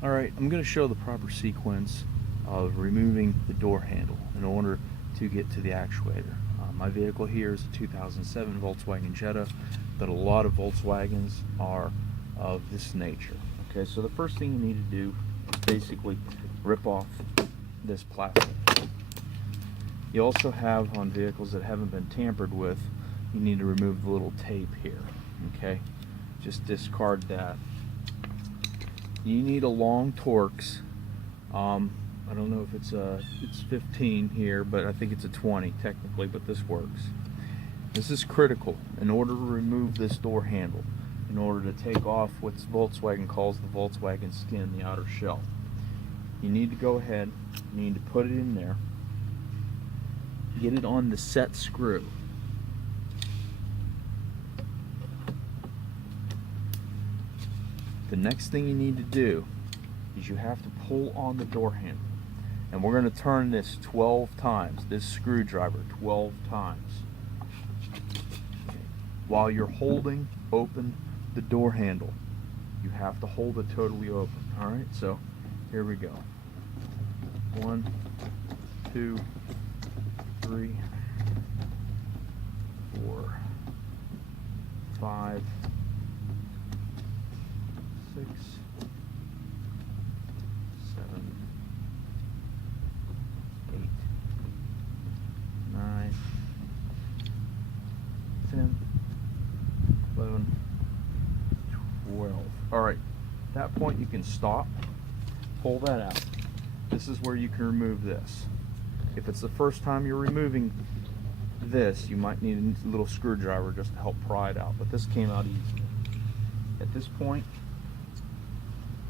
Alright, I'm going to show the proper sequence of removing the door handle in order to get to the actuator. My vehicle here is a 2007 Volkswagen Jetta, but a lot of Volkswagens are of this nature. Okay, so the first thing you need to do is basically rip off this plastic. You also have, on vehicles that haven't been tampered with, you need to remove the little tape here. Okay, just discard that. You need a long Torx. I don't know if it's 15 here, but I think it's a 20 technically, but this works. This is critical in order to remove this door handle, in order to take off what Volkswagen calls the Volkswagen skin, the outer shell. You need to go ahead, you need to put it in there, get it on the set screw. The next thing you need to do is you have to pull on the door handle. And we're going to turn this 12 times, this screwdriver 12 times. Okay. While you're holding open the door handle, you have to hold it totally open. Alright, so here we go. 1, 2, 3, 4, 5, 6, 7, 8, 9, 10, 11, 12. Alright, at that point you can stop, pull that out. This is where you can remove this. If it's the first time you're removing this, you might need a little screwdriver just to help pry it out, but this came out easy. At this point,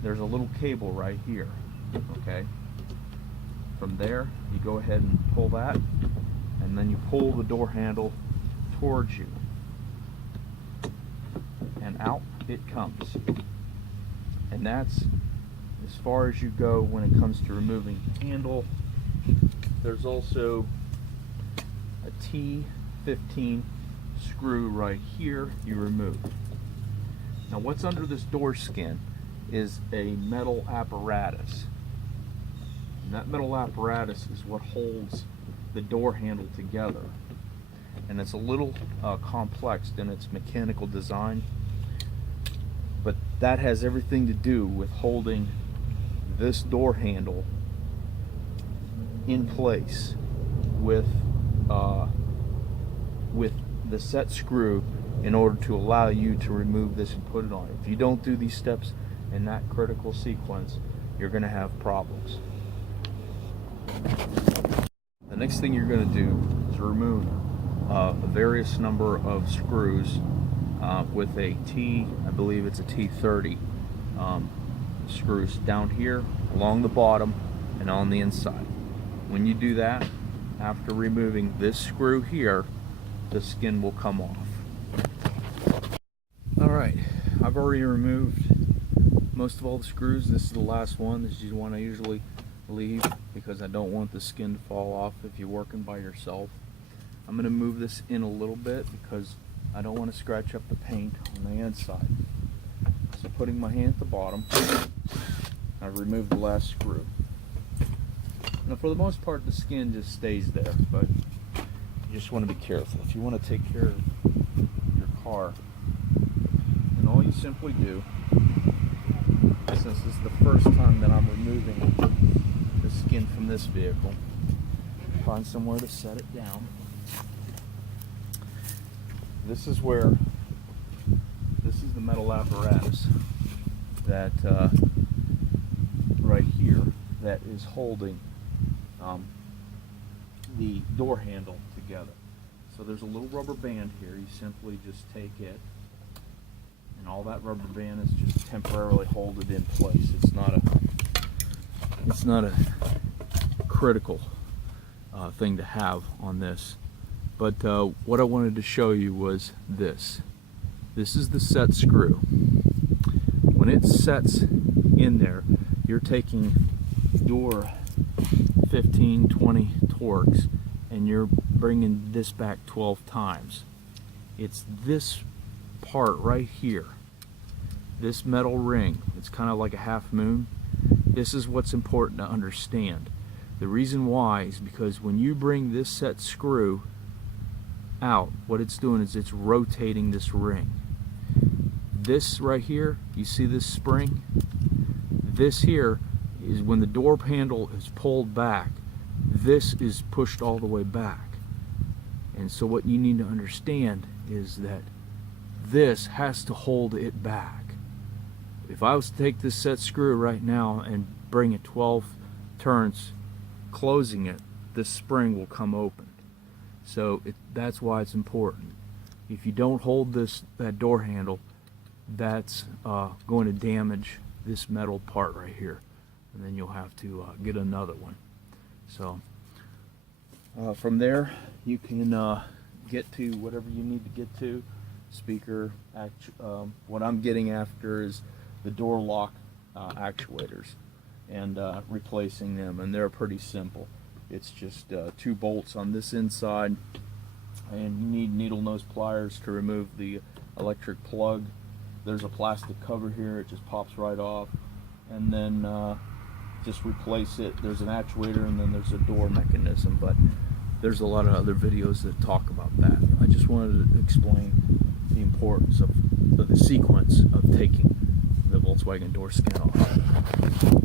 there's a little cable right here, okay? From there, you go ahead and pull that, and then you pull the door handle towards you, and out it comes. And that's as far as you go when it comes to removing the handle. There's also a T15 screw right here you remove. Now what's under this door skin is a metal apparatus. And that metal apparatus is what holds the door handle together. And it's a little complex in its mechanical design, but that has everything to do with holding this door handle in place with the set screw in order to allow you to remove this and put it on. If you don't do these steps in that critical sequence, you're going to have problems. The next thing you're going to do is remove a various number of screws with a I believe it's a T30 screws down here along the bottom and on the inside. When you do that, after removing this screw here, the skin will come off. Alright, I've already removed most of all the screws. This is the last one. This is the one I usually leave because I don't want the skin to fall off if you're working by yourself. I'm going to move this in a little bit because I don't want to scratch up the paint on the inside. So putting my hand at the bottom, I've removed the last screw. Now for the most part the skin just stays there, but you just want to be careful. If you want to take care of your car, then all you simply do, since this is the first time that I'm removing the skin from this vehicle, find somewhere to set it down. This is the metal apparatus that right here that is holding the door handle together. So there's a little rubber band here. You simply just take it, and all that rubber band is just temporarily hold it in place. It's not a critical thing to have on this. But what I wanted to show you was this. This is the set screw. When it sets in there, you're taking your 15, 20 Torx and you're bringing this back 12 times. It's this part right here, this metal ring. It's kind of like a half moon. This is what's important to understand. The reason why is because when you bring this set screw out, what it's doing is it's rotating this ring. This right here, you see this spring? This here is when the door handle is pulled back, this is pushed all the way back. And so what you need to understand is that this has to hold it back. If I was to take this set screw right now and bring it 12 turns, closing it, this spring will come open. So that's why it's important. If you don't hold that door handle, that's going to damage this metal part right here, and then you'll have to get another one. So from there you can get to whatever you need to get to. Speaker, what I'm getting after is the door lock actuators, and replacing them, and they're pretty simple. It's just 2 bolts on this inside, and you need needle nose pliers to remove the electric plug. There's a plastic cover here, it just pops right off, and then just replace it. There's an actuator, and then there's a door mechanism, but there's a lot of other videos that talk about that. I just wanted to explain the importance of the sequence of taking the Volkswagen door scan off.